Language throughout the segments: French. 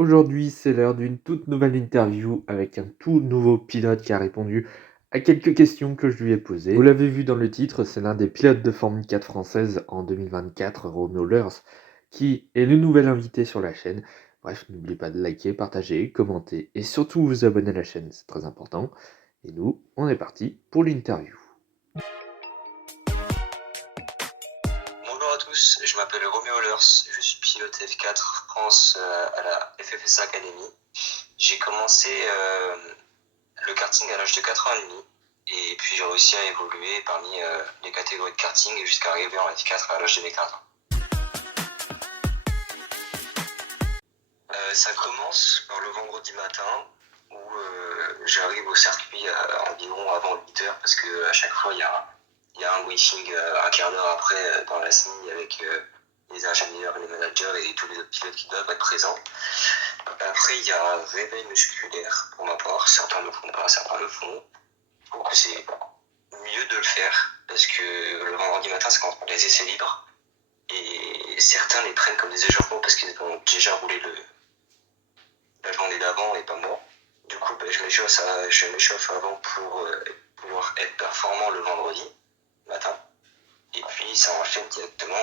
Aujourd'hui, c'est l'heure d'une toute nouvelle interview avec un tout nouveau pilote qui a répondu à quelques questions que je lui ai posées. Vous l'avez vu dans le titre, c'est l'un des pilotes de Formule 4 française en 2024, Romeo Leurs, qui est le nouvel invité sur la chaîne. Bref, n'oubliez pas de liker, partager, commenter et surtout vous abonner à la chaîne, c'est très important. Et nous, on est parti pour l'interview. Bonjour à tous, je m'appelle Roméo Leurs, je suis pilote F4 France à la FFSA Academy. J'ai commencé le karting à l'âge de 4 ans et demi et puis j'ai réussi à évoluer parmi les catégories de karting jusqu'à arriver en F4 à l'âge de mes 15 ans. Ça commence par le vendredi matin où j'arrive au circuit environ avant 8h parce qu'à chaque fois il y a un briefing un quart d'heure après dans la semaine avec les ingénieurs, les managers et tous les autres pilotes qui doivent être présents. Après, il y a un réveil musculaire pour ma part. Certains le font pas, certains le font. Je trouve que c'est mieux de le faire parce que le vendredi matin, c'est quand on les essais libres. Et certains les prennent comme des échauffements parce qu'ils ont déjà roulé la journée d'avant et pas moi. Du coup, je m'échauffe avant pour pouvoir être performant le vendredi matin. Et puis, ça enchaîne directement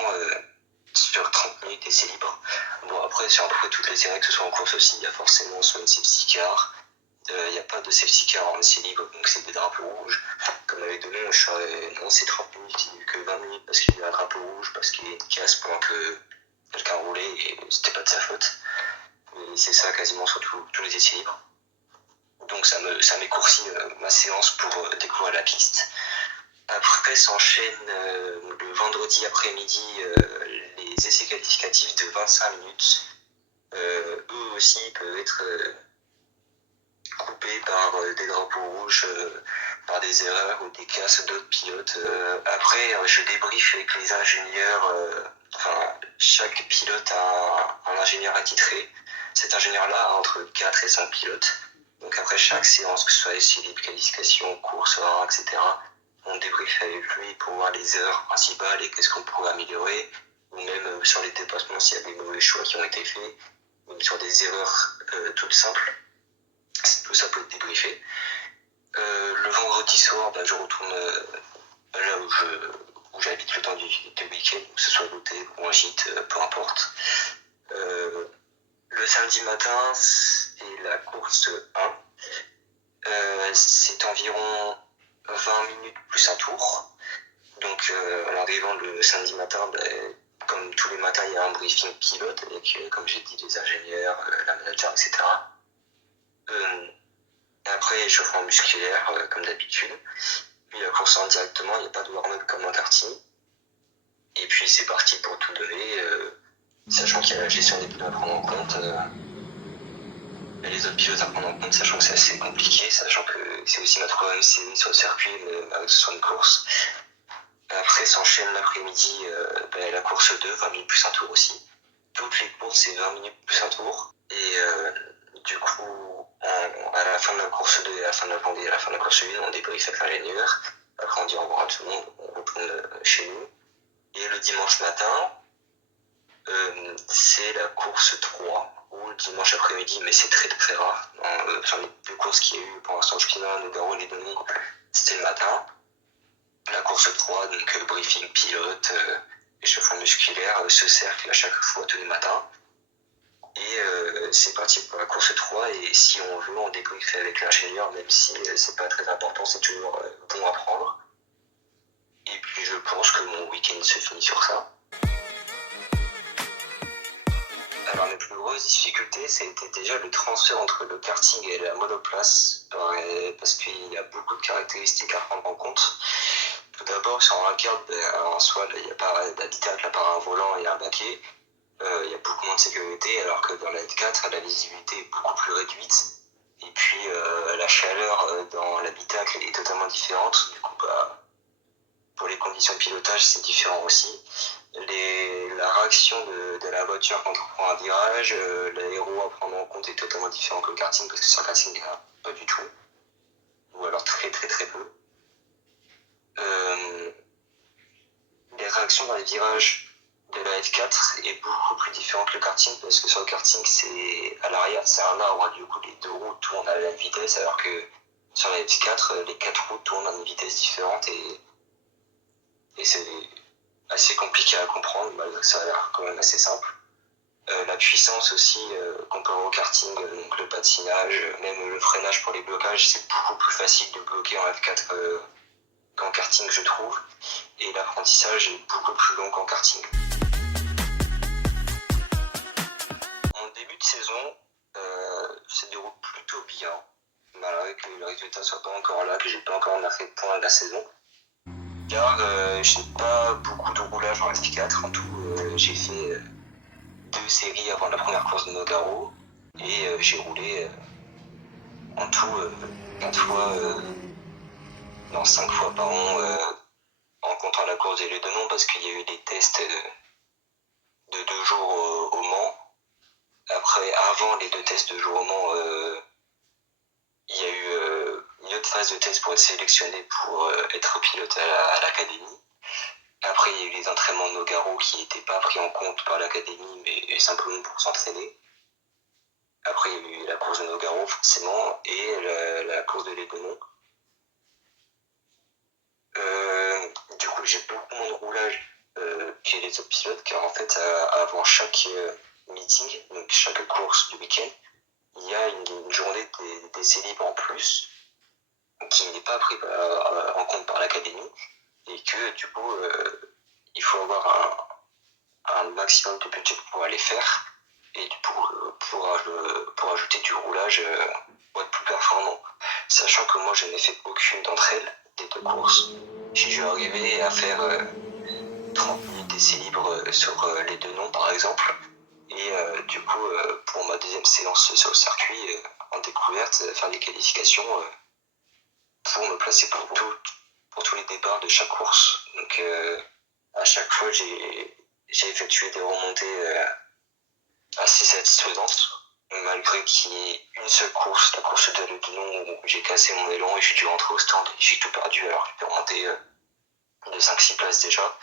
sur 30 minutes essai libre. Bon, après, si on fait toutes les séries, que ce soit en course aussi, il y a forcément soit une safety car. Il n'y a pas de safety car en essai libre, donc c'est des drapeaux rouges. Comme avec de nous, non, c'est 30 minutes, il n'y a eu que 20 minutes parce qu'il y a eu un drapeau rouge, parce qu'il y a une casse pendant que quelqu'un roulait et c'était pas de sa faute. Mais c'est ça quasiment sur tous les essais libres. Donc ça m'écourcit ma séance pour découvrir la piste. Après s'enchaîne le vendredi après-midi les essais qualificatifs de 25 minutes. Eux aussi peuvent être coupés par des drapeaux rouges, par des erreurs ou des casses d'autres pilotes. Après, je débriefe avec les ingénieurs. Chaque pilote a un ingénieur attitré. Cet ingénieur-là a entre 4 et 5 pilotes. Donc après chaque séance, que ce soit essai libre, qualification, course, etc., on débriefe avec lui pour voir les erreurs principales et qu'est-ce qu'on pourrait améliorer, ou même sur les dépassements s'il y a des mauvais choix qui ont été faits, même sur des erreurs toutes simples. Tout ça peut être débriefé. Le vendredi soir, je retourne là où j'habite le temps du week-end, que ce soit l'hôtel ou un gîte, peu importe. Le samedi matin, c'est la course 1. C'est environ 20 minutes plus un tour. Donc en arrivant le samedi matin, comme tous les matins, il y a un briefing pilote avec, comme j'ai dit, les ingénieurs, la manager, etc. Après, échauffement musculaire, comme d'habitude. Puis la course en directement, il n'y a pas de warm-up comme en karting. Et puis c'est parti pour tout donner, sachant qu'il y a la gestion des pneus à prendre en compte. Et les autres pilotes à prendre en compte, sachant que c'est assez compliqué, sachant que c'est aussi ma troisième série sur le circuit, mais que ce soit une course. Après s'enchaîne l'après-midi la course 2, 20 minutes plus un tour aussi. Toutes les courses, c'est 20 minutes plus un tour. Et du coup, à la fin de la course 2 et à la fin de la Vendée et à la fin de la course 1, on débriefe avec l'ingénieur. Après, on dit au revoir à tout le monde, on retourne chez nous. Et le dimanche matin, c'est la course 3, ou le dimanche après-midi, mais c'est très très rare. Sur les deux courses qu'il y a eu pour l'instant, Chopina, Nogaro et les Denis, c'était le matin. La course 3, donc briefing pilote, échauffement musculaire, ce cercle à chaque fois tous les matins. Et c'est parti pour la course 3, et si on veut, on débriefe avec l'ingénieur, même si c'est pas très important, c'est toujours bon à prendre. Et puis je pense que mon week-end se finit sur ça. Alors mes plus grosses difficultés, c'était déjà le transfert entre le karting et la monoplace, parce qu'il y a beaucoup de caractéristiques à prendre en compte. Tout d'abord, sur un kart, en soi, il n'y a pas d'habitacle à part un volant et un baquet. Il y a beaucoup moins de sécurité, alors que dans la F4, la visibilité est beaucoup plus réduite. Et puis la chaleur dans l'habitacle est totalement différente. Du coup, pour les conditions de pilotage, c'est différent aussi. La réaction de la voiture quand on prend un virage, l'aéro à prendre en compte est totalement différent que le karting, parce que sur le karting, il n'y en a pas du tout. Ou alors très très très peu. Les réactions dans les virages, de la F4 est beaucoup plus différent que le karting parce que sur le karting, c'est à l'arrière, c'est un arbre, du coup les deux roues tournent à la même vitesse, alors que sur la F4, les quatre roues tournent à une vitesse différente et c'est assez compliqué à comprendre, malgré que ça a l'air quand même assez simple. La puissance aussi, comparé au karting, donc le patinage, même le freinage pour les blocages, c'est beaucoup plus facile de bloquer en F4 qu'en karting, je trouve. Et l'apprentissage est beaucoup plus long qu'en karting. En début de saison, ça déroule plutôt bien, malgré que le résultat soit pas encore là, que j'ai pas encore marqué de points de la saison. Car je n'ai pas beaucoup de roulage en F4. En tout, j'ai fait 2 séries avant la première course de Nogaro et j'ai roulé en tout 4 fois, non 5 fois par an en comptant la course des Lédonons parce qu'il y a eu des tests de 2 jours au Mans. Après, avant les 2 tests de jour au Mans, il y a eu une autre phase de test pour être sélectionné pour être pilote à l'académie. Après, il y a eu les entraînements de Nogaro qui n'étaient pas pris en compte par l'académie, mais simplement pour s'entraîner. Après, il y a eu la course de Nogaro, forcément, et la course de Lédonnon. Du coup, j'ai beaucoup moins de roulage que les autres pilotes, car en fait, avant chaque meeting, donc chaque course du week-end, il y a une journée d'essais libres en plus, qui n'est pas pris en compte par l'académie, et que du coup, il faut avoir un maximum de budget pour aller faire, et pour ajouter du roulage pour être plus performant. Sachant que moi, je n'ai fait aucune d'entre elles, des 2 courses. J'ai dû arriver à faire 30 minutes d'essai libre sur les 2 noms, par exemple. Et du coup, pour ma deuxième séance sur le circuit, en découverte, faire des qualifications pour me placer pour tous les départs de chaque course. Donc, à chaque fois, j'ai effectué des remontées assez satisfaisantes, malgré qu'il y ait une seule course, la course de Lédonnon, où j'ai cassé mon élan et j'ai dû rentrer au stand et j'ai tout perdu alors que j'ai pu remonter de 5-6 places déjà.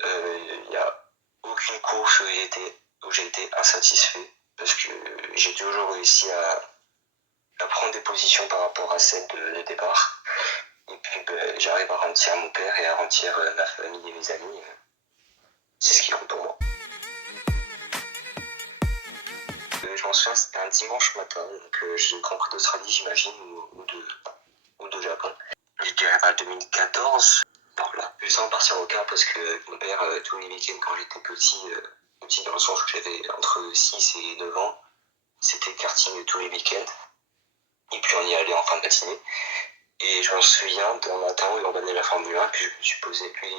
Il n'y a aucune course où j'ai été insatisfait parce que j'ai toujours réussi à prendre des positions par rapport à celle de départ. Et puis j'arrive à ralentir mon père et à ralentir ma famille et mes amis. C'est ce qui compte pour moi. Je m'en souviens, c'était un dimanche matin, donc j'ai une Grand Prix d'Australie, j'imagine, ou de Japon. Je dirais à 2014, par là. Je sens partir au car parce que mon père, tous les week-ends quand j'étais petit dans le sens où j'avais entre 6 et 9 ans, c'était karting tous les week-ends. Et puis on y allait en fin de matinée. Et je m'en souviens d'un matin où il regardait la Formule 1, puis je me suis posé avec lui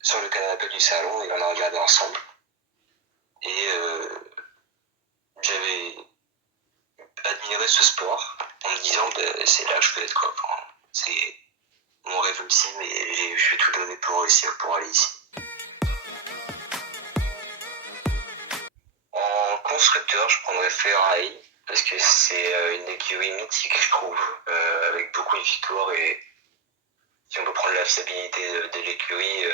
sur le canapé du salon et on a regardé ensemble. Et j'avais admiré ce sport en me disant c'est là que je veux être quoi. Enfin, c'est mon rêve ultime et je vais tout donner pour réussir pour aller ici. En constructeur, je prendrais Ferrari parce que c'est une écurie mythique, je trouve, avec beaucoup de victoires et si on peut prendre la fiabilité de l'écurie,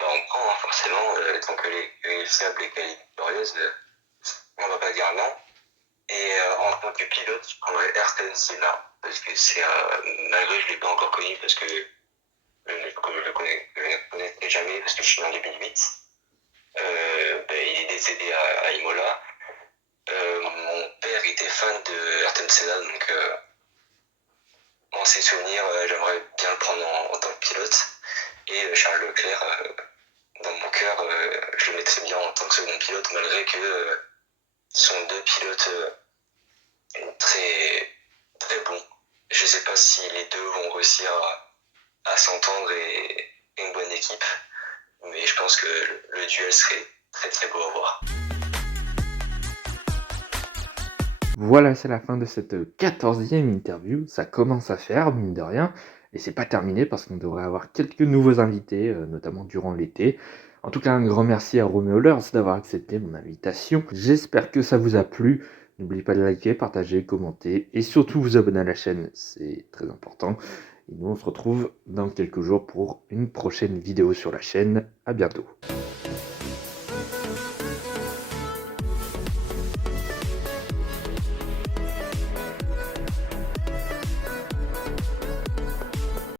on prend forcément, tant que l'écurie est fiable et qu'elle est victorieuse, on va pas dire non. Et en tant que pilote, je prendrais Ayrton Senna parce que c'est malgré que je l'ai pas encore connu parce que je ne le connaissais jamais parce que je suis né en 2008. Il est décédé à Imola. Mon père était fan de Ayrton Senna, donc en ses souvenirs, j'aimerais bien le prendre en tant que pilote. Et Charles Leclerc, dans mon cœur, je le mettrais bien en tant que second pilote, malgré que ce sont 2 pilotes très, très bons. Je ne sais pas si les 2 vont réussir à s'entendre et une bonne équipe, mais je pense que le duel serait très très beau à voir. Voilà, c'est la fin de cette 14e interview. Ça commence à faire, mine de rien, et c'est pas terminé parce qu'on devrait avoir quelques nouveaux invités, notamment durant l'été. En tout cas, un grand merci à Roméo Leurs d'avoir accepté mon invitation. J'espère que ça vous a plu. N'oubliez pas de liker, partager, commenter et surtout vous abonner à la chaîne, c'est très important. Et nous, on se retrouve dans quelques jours pour une prochaine vidéo sur la chaîne. À bientôt.